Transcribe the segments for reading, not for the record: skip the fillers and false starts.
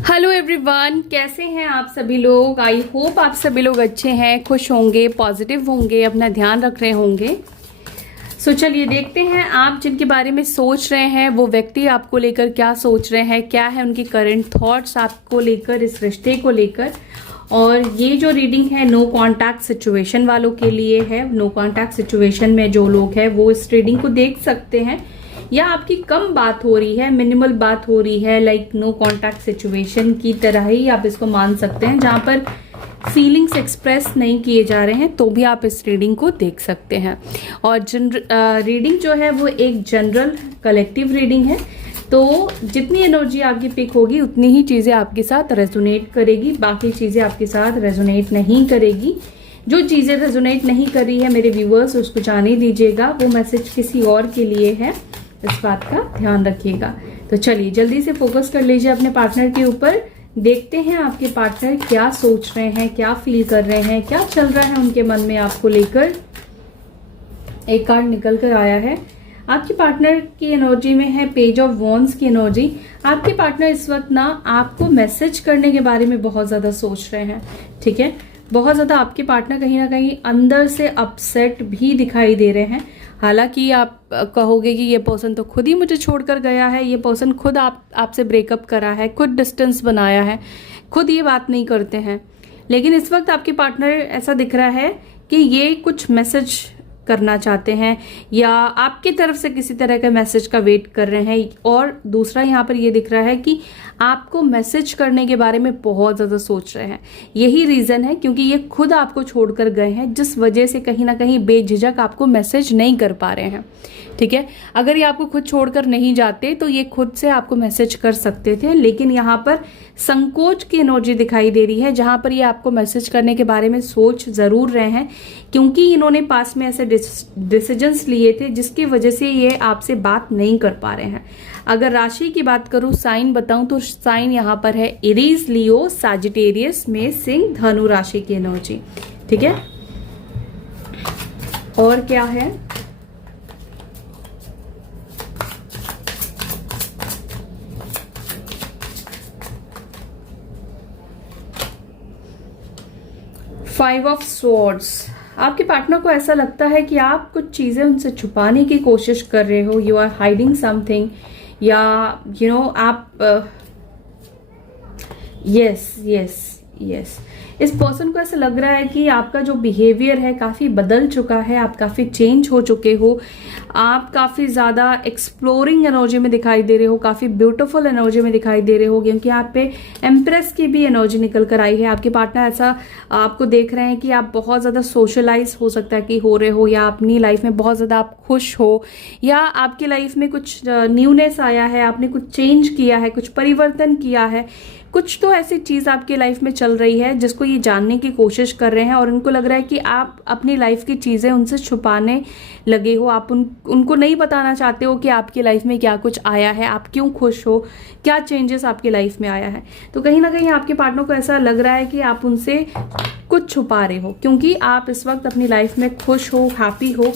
Hello everyone, कैसे हैं आप सभी लोग। आई होप आप सभी लोग अच्छे हैं, खुश होंगे, पॉजिटिव होंगे, अपना ध्यान रख रहे होंगे। चलिए देखते हैं आप जिनके बारे में सोच रहे हैं वो व्यक्ति आपको लेकर क्या सोच रहे हैं, क्या है उनकी करंट थॉट्स आपको लेकर, इस रिश्ते को लेकर। और ये जो रीडिंग है नो कॉन्टैक्ट सिचुएशन वालों के लिए है। नो कॉन्टैक्ट सिचुएशन में जो लोग हैं वो इस रीडिंग को देख सकते हैं, या आपकी कम बात हो रही है, मिनिमल बात हो रही है, लाइक नो कॉन्टैक्ट सिचुएशन की तरह ही आप इसको मान सकते हैं, जहां पर फीलिंग्स एक्सप्रेस नहीं किए जा रहे हैं, तो भी आप इस रीडिंग को देख सकते हैं। और रीडिंग जो है वो एक जनरल कलेक्टिव रीडिंग है, तो जितनी एनर्जी आपकी पिक होगी उतनी ही चीज़ें आपके साथ रेजोनेट करेगी, बाकी चीज़ें आपके साथ रेजोनेट नहीं करेगी। जो चीज़ें रेजोनेट नहीं कर रही है मेरे व्यूअर्स, उसको जाने दीजिएगा, वो मैसेज किसी और के लिए है, इस बात का ध्यान रखिएगा। तो चलिए जल्दी से फोकस कर लीजिए अपने पार्टनर के ऊपर। देखते हैं आपके पार्टनर क्या सोच रहे हैं, क्या फील कर रहे हैं, क्या चल रहा है उनके मन में आपको लेकर। एक कार्ड निकल कर आया है, आपके पार्टनर की एनर्जी में है पेज ऑफ वॉन्ड्स की एनर्जी। आपके पार्टनर इस वक्त ना आपको मैसेज करने के बारे में बहुत ज्यादा सोच रहे हैं, ठीक है। बहुत ज्यादा आपके पार्टनर कहीं ना कहीं अंदर से अपसेट भी दिखाई दे रहे हैं। हालांकि आप कहोगे कि ये पर्सन तो खुद ही मुझे छोड़कर गया है, ये पर्सन खुद आपसे ब्रेकअप करा है, खुद डिस्टेंस बनाया है, खुद ये बात नहीं करते हैं। लेकिन इस वक्त आपके पार्टनर ऐसा दिख रहा है कि ये कुछ मैसेज करना चाहते हैं, या आपकी तरफ से किसी तरह का मैसेज का वेट कर रहे हैं। और दूसरा यहाँ पर ये दिख रहा है कि आपको मैसेज करने के बारे में बहुत ज़्यादा सोच रहे हैं। यही रीज़न है क्योंकि ये खुद आपको छोड़कर गए हैं, जिस वजह से कहीं ना कहीं बेझिझक आपको मैसेज नहीं कर पा रहे हैं, ठीक है। अगर ये आपको खुद छोड़कर नहीं जाते तो ये खुद से आपको मैसेज कर सकते थे, लेकिन यहाँ पर संकोच की एनर्जी दिखाई दे रही है, जहां पर ये आपको मैसेज करने के बारे में सोच जरूर रहे हैं, क्योंकि इन्होंने पास में ऐसे डिसीजंस लिए थे जिसकी वजह से ये आपसे बात नहीं कर पा रहे हैं। अगर राशि की बात करूं, साइन बताऊं, तो साइन यहाँ पर है एरीज, लियो, सैजिटेरियस में सिंह, धनु राशि की एनर्जी, ठीक है। और क्या है, फाइव ऑफ स्वॉर्ड्स। आपके पार्टनर को ऐसा लगता है कि आप कुछ चीजें उनसे छुपाने की कोशिश कर रहे हो, यू आर हाइडिंग समथिंग, या आप यस इस पर्सन को ऐसा लग रहा है कि आपका जो बिहेवियर है काफी बदल चुका है, आप काफी चेंज हो चुके हो, आप काफी ज्यादा एक्सप्लोरिंग एनर्जी में दिखाई दे रहे हो, काफी ब्यूटीफुल एनर्जी में दिखाई दे रहे हो, क्योंकि आप पे एम्प्रेस की भी एनर्जी निकल कर आई है। आपके पार्टनर ऐसा आपको देख रहे हैं कि आप बहुत ज्यादा सोशलाइज हो सकता है कि हो रहे हो, या अपनी लाइफ में बहुत ज्यादा आप खुश हो, या आपकी लाइफ में कुछ न्यूनेस आया है, आपने कुछ चेंज किया है, कुछ परिवर्तन किया है, कुछ तो ऐसी चीज आपकी लाइफ में चल रही है जिसको ये जानने की कोशिश कर रहे हैं। और उनको लग रहा है कि आप अपनी लाइफ की चीजें उनसे छुपाने लगे हो, आप उनको नहीं बताना चाहते हो कि आपकी लाइफ में क्या कुछ आया है, आप क्यों खुश हो, क्या चेंजेस आपकी लाइफ में आया है। तो कहीं ना कहीं आपके पार्टनर को ऐसा लग रहा है कि आप उनसे कुछ छुपा रहे हो, क्योंकि आप इस वक्त अपनी लाइफ में खुश हो, हैप्पी हो,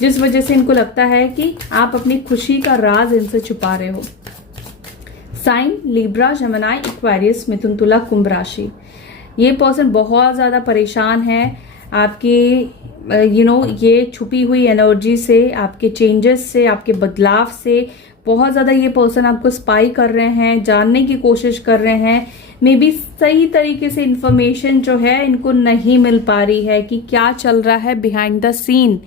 जिस वजह से इनको लगता है कि आप अपनी खुशी का राज इनसे छुपा रहे हो। साइन लिब्रा, जेमिनी, एक्वेरियस, मिथुन, तुला, कुंभ राशि। ये पर्सन बहुत ज्यादा परेशान है आपके ये छुपी हुई एनर्जी से, आपके चेंजेस से, आपके बदलाव से। बहुत ज्यादा ये पर्सन आपको स्पाई कर रहे हैं, जानने की कोशिश कर रहे हैं। मे बी सही तरीके से इंफॉर्मेशन जो है इनको नहीं मिल पा रही है कि क्या चल रहा है बिहाइंड द सीन।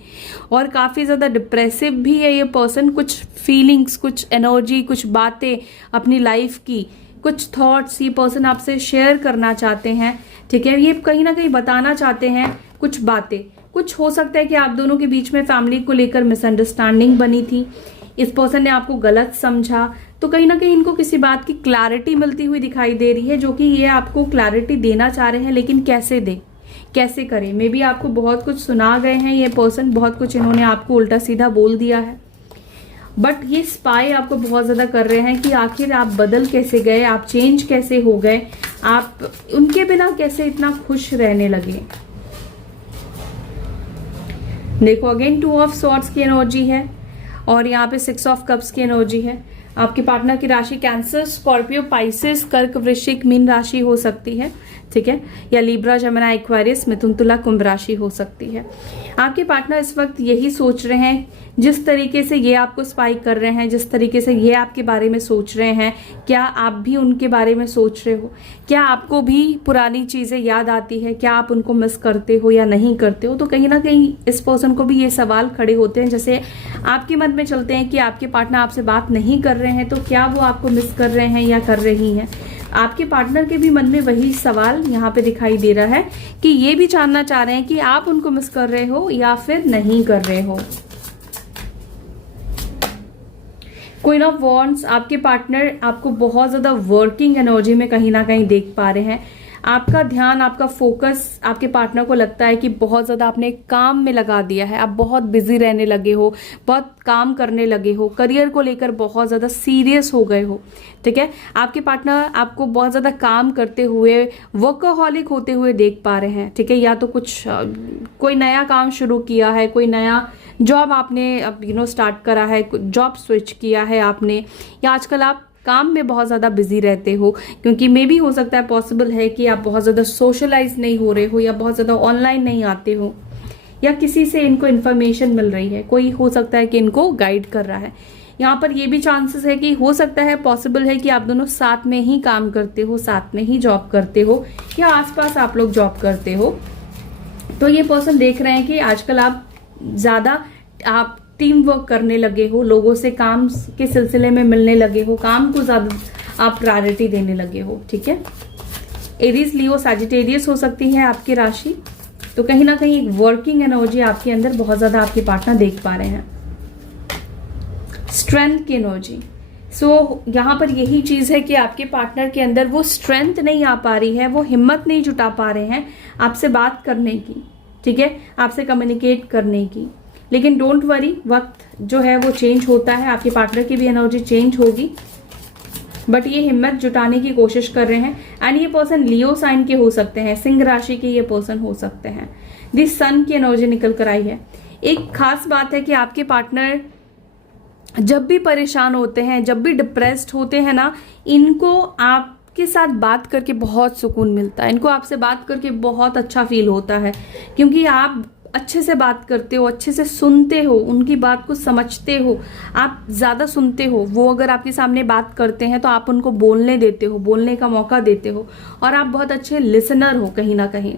और काफी ज्यादा डिप्रेसिव भी है ये पर्सन। कुछ फीलिंग्स, कुछ एनर्जी, कुछ बातें अपनी लाइफ की, कुछ थॉट्स ये पर्सन आपसे शेयर करना चाहते हैं, ठीक है। ये कहीं ना कहीं बताना चाहते हैं कुछ बातें। कुछ हो सकता है कि आप दोनों के बीच में फैमिली को लेकर मिसअंडरस्टैंडिंग बनी थी, इस पर्सन ने आपको गलत समझा, तो कहीं ना कहीं इनको किसी बात की क्लैरिटी मिलती हुई दिखाई दे रही है, जो कि ये आपको क्लैरिटी देना चाह रहे हैं, लेकिन कैसे दे, कैसे करें। मे बी आपको बहुत कुछ सुना गए हैं ये पर्सन, बहुत कुछ इन्होंने आपको उल्टा सीधा बोल दिया है, बट ये स्पाई आपको बहुत ज्यादा कर रहे हैं कि आखिर आप बदल कैसे गए, आप चेंज कैसे हो गए, आप उनके बिना कैसे इतना खुश रहने लगे। देखो अगेन 2 ऑफ स्वॉर्ड्स की एनर्जी है, और यहाँ पे 6 ऑफ कप्स की एनर्जी है। आपके पार्टनर की राशि कैंसर, स्कॉर्पियो, पाइसेस, कर्क, वृश्चिक, मीन राशि हो सकती है, ठीक है, या लिब्रा, जमुना, एक्वेरियस, मिथुन, तुला, कुंभ राशि हो सकती है। आपके पार्टनर इस वक्त यही सोच रहे हैं, जिस तरीके से ये आपको स्पाई कर रहे हैं, जिस तरीके से ये आपके बारे में सोच रहे हैं, क्या आप भी उनके बारे में सोच रहे हो? क्या आपको भी पुरानी चीज़ें याद आती है? क्या आप उनको मिस करते हो या नहीं करते हो? तो कहीं ना कहीं इस पर्सन को भी ये सवाल खड़े होते हैं, जैसे आपके मन में चलते हैं कि आपके पार्टनर आपसे बात नहीं कर रहे हैं, तो क्या वो आपको मिस कर रहे हैं या कर रही हैं? आपके पार्टनर के भी मन में वही सवाल यहाँ पे दिखाई दे रहा है कि ये भी जानना चाह रहे हैं कि आप उनको मिस कर रहे हो या फिर नहीं कर रहे हो। क्वीन ऑफ वॉन्ड्स, आपके पार्टनर आपको बहुत ज्यादा वर्किंग एनर्जी में कहीं ना कहीं देख पा रहे हैं। आपका ध्यान, आपका फोकस, आपके पार्टनर को लगता है कि बहुत ज़्यादा आपने काम में लगा दिया है, आप बहुत बिजी रहने लगे हो, बहुत काम करने लगे हो, करियर को लेकर बहुत ज़्यादा सीरियस हो गए हो, ठीक है। आपके पार्टनर आपको बहुत ज़्यादा काम करते हुए, वर्कहॉलिक होते हुए देख पा रहे हैं, ठीक है। या तो कोई नया काम शुरू किया है, कोई नया जॉब आपने स्टार्ट करा है, जॉब स्विच किया है आपने, या आजकल आप काम में बहुत ज़्यादा बिजी रहते हो, क्योंकि मे भी हो सकता है, पॉसिबल है कि आप बहुत ज़्यादा सोशलाइज नहीं हो रहे हो या बहुत ज़्यादा ऑनलाइन नहीं आते हो, या किसी से इनको इन्फॉर्मेशन मिल रही है, कोई हो सकता है कि इनको गाइड कर रहा है। यहाँ पर ये भी चांसेस है कि हो सकता है, पॉसिबल है कि आप दोनों साथ में ही काम करते हो, साथ में ही जॉब करते हो, या आसपास आप लोग जॉब करते हो। तो ये पर्सन देख रहे हैं कि आजकल आप ज़्यादा टीम वर्क करने लगे हो, लोगों से काम के सिलसिले में मिलने लगे हो, काम को ज्यादा आप प्रायोरिटी देने लगे हो, ठीक है। एरीज, लियो, सैजिटेरियस हो सकती है आपकी राशि। तो कहीं ना कहीं एक वर्किंग एनर्जी आपके अंदर बहुत ज्यादा आपके पार्टनर देख पा रहे हैं। स्ट्रेंथ की एनर्जी, यहाँ पर यही चीज है कि आपके पार्टनर के अंदर वो स्ट्रेंथ नहीं आ पा रही है, वो हिम्मत नहीं जुटा पा रहे हैं आपसे बात करने की, ठीक है, आपसे कम्युनिकेट करने की। लेकिन डोंट वरी, वक्त जो है वो चेंज होता है, आपके पार्टनर की भी एनर्जी चेंज होगी, बट ये हिम्मत जुटाने की कोशिश कर रहे हैं। एंड ये पर्सन लियो साइन के हो सकते हैं, सिंह राशि के ये पर्सन हो सकते हैं। दिस सन की एनर्जी निकल कर आई है। एक खास बात है कि आपके पार्टनर जब भी परेशान होते हैं, जब भी डिप्रेस्ड होते हैं ना, इनको आपके साथ बात करके बहुत सुकून मिलता है, इनको आपसे बात करके बहुत अच्छा फील होता है, क्योंकि आप अच्छे से बात करते हो, अच्छे से सुनते हो, उनकी बात को समझते हो, आप ज़्यादा सुनते हो। वो अगर आपके सामने बात करते हैं तो आप उनको बोलने देते हो, बोलने का मौका देते हो, और आप बहुत अच्छे लिसनर हो कहीं ना कहीं।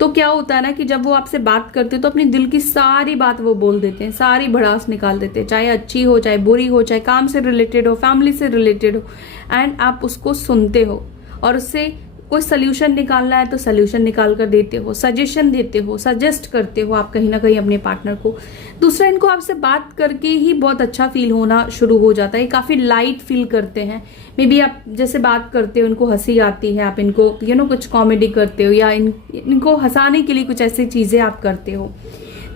तो क्या होता है ना कि जब वो आपसे बात करते हो तो अपनी दिल की सारी बात वो बोल देते हैं, सारी भड़ास निकाल देते हैं, चाहे अच्छी हो, चाहे बुरी हो, चाहे काम से रिलेटेड हो, फैमिली से रिलेटेड हो, एंड आप उसको सुनते हो और उससे कोई सोल्यूशन निकालना है तो सोल्यूशन निकाल कर देते हो, सजेशन देते हो, सजेस्ट करते हो आप कहीं ना कहीं अपने पार्टनर को। दूसरा, इनको आपसे बात करके ही बहुत अच्छा फील होना शुरू हो जाता है, काफ़ी लाइट फील करते हैं। मे बी आप जैसे बात करते हो, इनको हंसी आती है, आप इनको कुछ कॉमेडी करते हो, या इनको हंसाने के लिए कुछ ऐसी चीज़ें आप करते हो।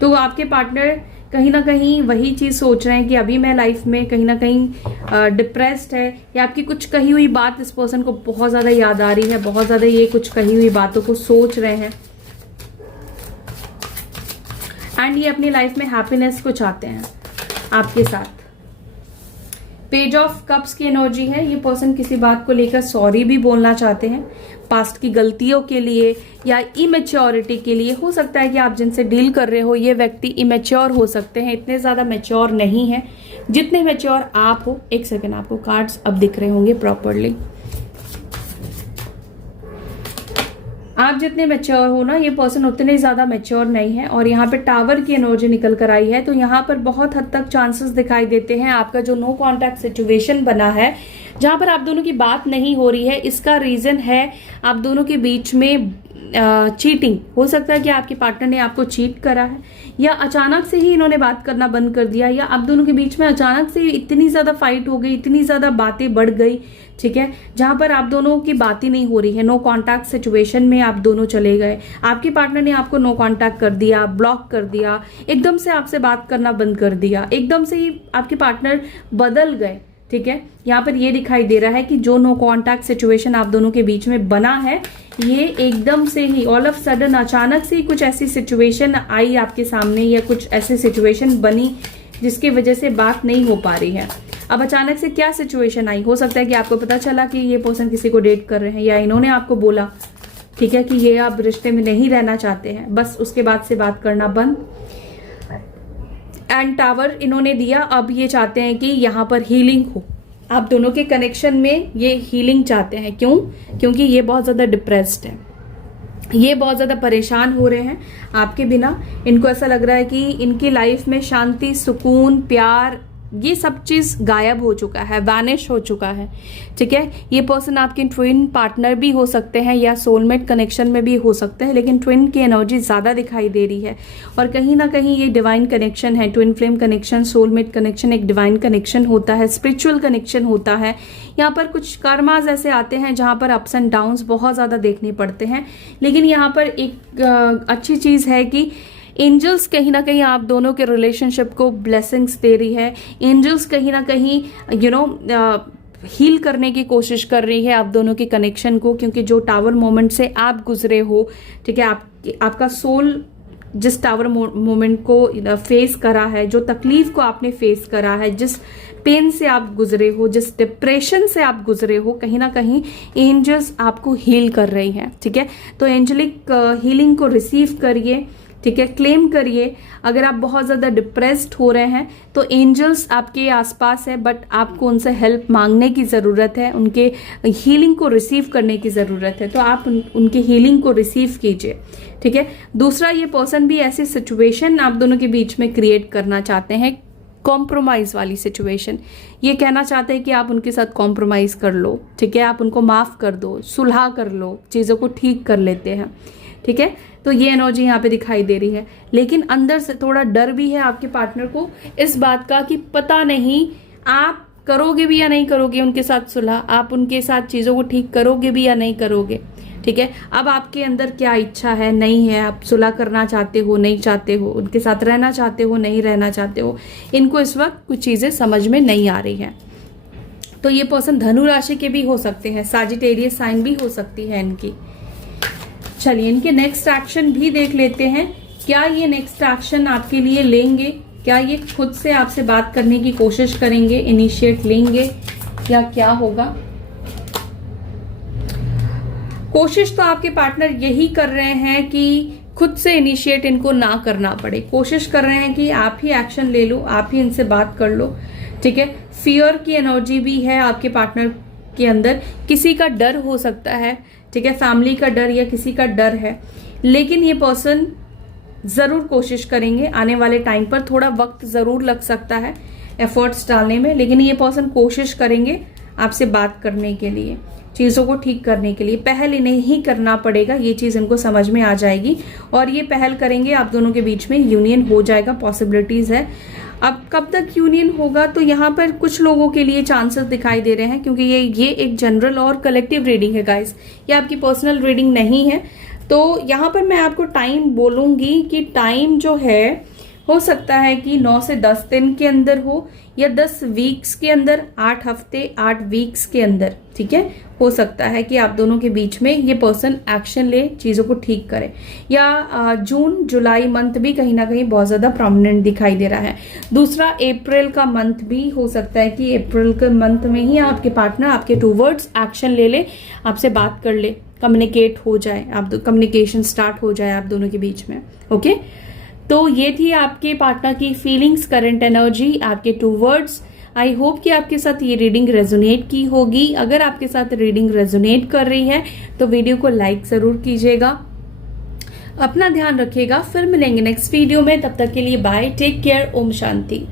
तो आपके पार्टनर कहीं ना कहीं वही चीज़ सोच रहे हैं कि अभी मैं लाइफ में कहीं ना कहीं डिप्रेस्ड है, या आपकी कुछ कही हुई बात इस पर्सन को बहुत ज़्यादा याद आ रही है, बहुत ज़्यादा ये कुछ कही हुई बातों को सोच रहे हैं, एंड ये अपनी लाइफ में हैप्पीनेस को चाहते हैं आपके साथ। पेज ऑफ कप्स की एनर्जी है। ये पर्सन किसी बात को लेकर सॉरी भी बोलना चाहते हैं, पास्ट की गलतियों के लिए या इमेच्योरिटी के लिए। हो सकता है कि आप जिनसे डील कर रहे हो ये व्यक्ति इमेच्योर हो सकते हैं, इतने ज़्यादा मैच्योर नहीं है जितने मैच्योर आप हो। एक सेकेंड, आपको कार्ड्स अब दिख रहे होंगे प्रॉपरली। आप जितने मैच्योर हो ना, ये पर्सन उतने ज़्यादा मैच्योर नहीं है। और यहाँ पे टावर की एनर्जी निकल कर आई है, तो यहाँ पर बहुत हद तक चांसेस दिखाई देते हैं आपका जो नो कॉन्टैक्ट सिचुएशन बना है, जहाँ पर आप दोनों की बात नहीं हो रही है, इसका रीज़न है आप दोनों के बीच में चीटिंग। हो सकता है कि आपके पार्टनर ने आपको चीट करा है, या अचानक से ही इन्होंने बात करना बंद कर दिया, या आप दोनों के बीच में अचानक से इतनी ज़्यादा फाइट हो गई, इतनी ज़्यादा बातें बढ़ गई, ठीक है, जहां पर आप दोनों की बात ही नहीं हो रही है। नो कॉन्टैक्ट सिचुएशन में आप दोनों चले गए, आपके पार्टनर ने आपको नो कॉन्टैक्ट कर दिया, ब्लॉक कर दिया, एकदम से आपसे बात करना बंद कर दिया, एकदम से ही आपके पार्टनर बदल गए, ठीक है। यहाँ पर ये दिखाई दे रहा है कि जो नो कॉन्टैक्ट सिचुएशन आप दोनों के बीच में बना है, ये एकदम से ही ऑल ऑफ सडन अचानक से ही कुछ ऐसी सिचुएशन आई आपके सामने, या कुछ ऐसी सिचुएशन बनी जिसकी वजह से बात नहीं हो पा रही है। अब अचानक से क्या सिचुएशन आई, हो सकता है कि आपको पता चला कि ये पर्सन किसी को डेट कर रहे हैं, या इन्होंने आपको बोला, ठीक है, कि ये आप रिश्ते में नहीं रहना चाहते हैं, बस उसके बाद से बात करना बंद। एंड टावर इन्होंने दिया, अब ये चाहते हैं कि यहाँ पर हीलिंग हो, आप दोनों के कनेक्शन में ये हीलिंग चाहते हैं। क्यों? क्योंकि ये बहुत ज़्यादा डिप्रेस्ड है, ये बहुत ज़्यादा परेशान हो रहे हैं आपके बिना। इनको ऐसा लग रहा है कि इनकी लाइफ में शांति, सुकून, प्यार, ये सब चीज़ गायब हो चुका है, वैनिश हो चुका है, ठीक है। ये पर्सन आपके ट्विन पार्टनर भी हो सकते हैं या सोलमेट कनेक्शन में भी हो सकते हैं, लेकिन ट्विन की एनर्जी ज़्यादा दिखाई दे रही है। और कहीं ना कहीं ये डिवाइन कनेक्शन है, twin flame connection, soulmate connection एक डिवाइन कनेक्शन होता है, स्पिरिचुअल कनेक्शन होता है। यहाँ पर कुछ कर्मास ऐसे आते हैं जहाँ पर अप्स एंड डाउन्स बहुत ज़्यादा देखने पड़ते हैं, लेकिन यहाँ पर एक अच्छी चीज़ है कि एंजल्स कहीं ना कहीं आप दोनों के रिलेशनशिप को ब्लेसिंग्स दे रही है। एंजल्स कहीं ना कहीं हील करने की कोशिश कर रही है आप दोनों के कनेक्शन को, क्योंकि जो टावर मोमेंट से आप गुजरे हो, ठीक है, आपका सोल जिस टावर मोमेंट को फेस करा है, जो तकलीफ को आपने फेस करा है, जिस पेन से आप गुजरे हो, जिस डिप्रेशन से आप गुजरे हो, कहीं ना कहीं एंजल्स आपको हील कर रही हैं, ठीक है। तो एंजलिक हीलिंग को रिसीव करिए, ठीक है, क्लेम करिए। अगर आप बहुत ज़्यादा डिप्रेस्ड हो रहे हैं तो एंजल्स आपके आसपास है, बट आपको उनसे हेल्प मांगने की ज़रूरत है, उनके हीलिंग को रिसीव करने की ज़रूरत है। तो आप उनके हीलिंग को रिसीव कीजिए, ठीक है। दूसरा, ये पर्सन भी ऐसी सिचुएशन आप दोनों के बीच में क्रिएट करना चाहते हैं, कॉम्प्रोमाइज़ वाली सिचुएशन। ये कहना चाहते हैं कि आप उनके साथ कॉम्प्रोमाइज़ कर लो, ठीक है, आप उनको माफ़ कर दो, सुलह कर लो, चीज़ों को ठीक कर लेते हैं, ठीक है। तो ये एनर्जी यहाँ पे दिखाई दे रही है, लेकिन अंदर से थोड़ा डर भी है आपके पार्टनर को इस बात का कि पता नहीं आप करोगे भी या नहीं करोगे उनके साथ सुलह, आप उनके साथ चीज़ों को ठीक करोगे भी या नहीं करोगे, ठीक है। अब आपके अंदर क्या इच्छा है, नहीं है, आप सुलह करना चाहते हो, नहीं चाहते हो, उनके साथ रहना चाहते हो, नहीं रहना चाहते हो, इनको इस वक्त कुछ चीज़ें समझ में नहीं आ रही हैं। तो ये पर्सन धनु राशि के भी हो सकते हैं, सैजिटेरियस साइन भी हो सकती है इनकी। चलिए इनके नेक्स्ट एक्शन भी देख लेते हैं। क्या ये नेक्स्ट एक्शन आपके लिए लेंगे? क्या ये खुद से आपसे बात करने की कोशिश करेंगे, इनिशिएट लेंगे, या क्या होगा? कोशिश तो आपके पार्टनर यही कर रहे हैं कि खुद से इनिशिएट इनको ना करना पड़े। कोशिश कर रहे हैं कि आप ही एक्शन ले लो, आप ही इनसे बात कर लो, ठीक है। फियर की एनर्जी भी है आपके पार्टनर के अंदर, किसी का डर हो सकता है, ठीक है, फैमिली का डर या किसी का डर है, लेकिन ये पर्सन ज़रूर कोशिश करेंगे। आने वाले टाइम पर थोड़ा वक्त ज़रूर लग सकता है एफर्ट्स डालने में, लेकिन ये पर्सन कोशिश करेंगे आपसे बात करने के लिए, चीज़ों को ठीक करने के लिए। पहल इन्हें ही करना पड़ेगा, ये चीज़ इनको समझ में आ जाएगी और ये पहल करेंगे, आप दोनों के बीच में यूनियन हो जाएगा, पॉसिबिलिटीज़ है। अब कब तक यूनियन होगा, तो यहाँ पर कुछ लोगों के लिए चांसेस दिखाई दे रहे हैं, क्योंकि ये एक जनरल और कलेक्टिव रीडिंग है गाइस, ये आपकी पर्सनल रीडिंग नहीं है। तो यहाँ पर मैं आपको टाइम बोलूँगी कि टाइम जो है हो सकता है कि 9 से 10 दिन के अंदर हो, या 10 वीक्स के अंदर, 8 हफ्ते 8 वीक्स के अंदर, ठीक है। हो सकता है कि आप दोनों के बीच में ये पर्सन एक्शन ले, चीज़ों को ठीक करे, या जून जुलाई मंथ भी कहीं ना कहीं बहुत ज़्यादा प्रोमिनेंट दिखाई दे रहा है। दूसरा, अप्रैल का मंथ भी हो सकता है कि अप्रैल के मंथ में ही आपके पार्टनर आपके टूवर्ड्स एक्शन ले ले, आपसे बात कर ले, कम्युनिकेट हो जाए, आप कम्युनिकेशन स्टार्ट हो जाए आप दोनों के बीच में, ओके। तो ये थी आपके पार्टनर की फीलिंग्स, करंट एनर्जी आपके टूवर्ड्स। आई होप कि आपके साथ ये रीडिंग रेजोनेट की होगी। अगर आपके साथ रीडिंग रेजोनेट कर रही है तो वीडियो को लाइक ज़रूर कीजिएगा। अपना ध्यान रखिएगा, फिर मिलेंगे नेक्स्ट वीडियो में। तब तक के लिए bye, take care, Om Shanti.